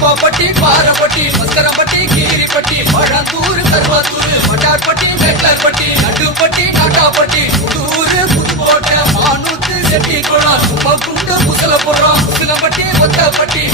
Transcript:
பாப்பாப்பட்டி பாரப்பட்டி மஸ்கரம்பட்டி கீரிப்பட்டி பழந்தூர் கருவாத்தூர் மட்டார்பட்டி வெட்லர்பட்டி நடுப்பட்டி நாட்டாப்பட்டி புதூர் புதுக்கோட்டை மானூத்து செட்டி குளம் சும்மா குண்டு புசல போடுறோம் முசலம்பட்டி ஒத்தப்பட்டி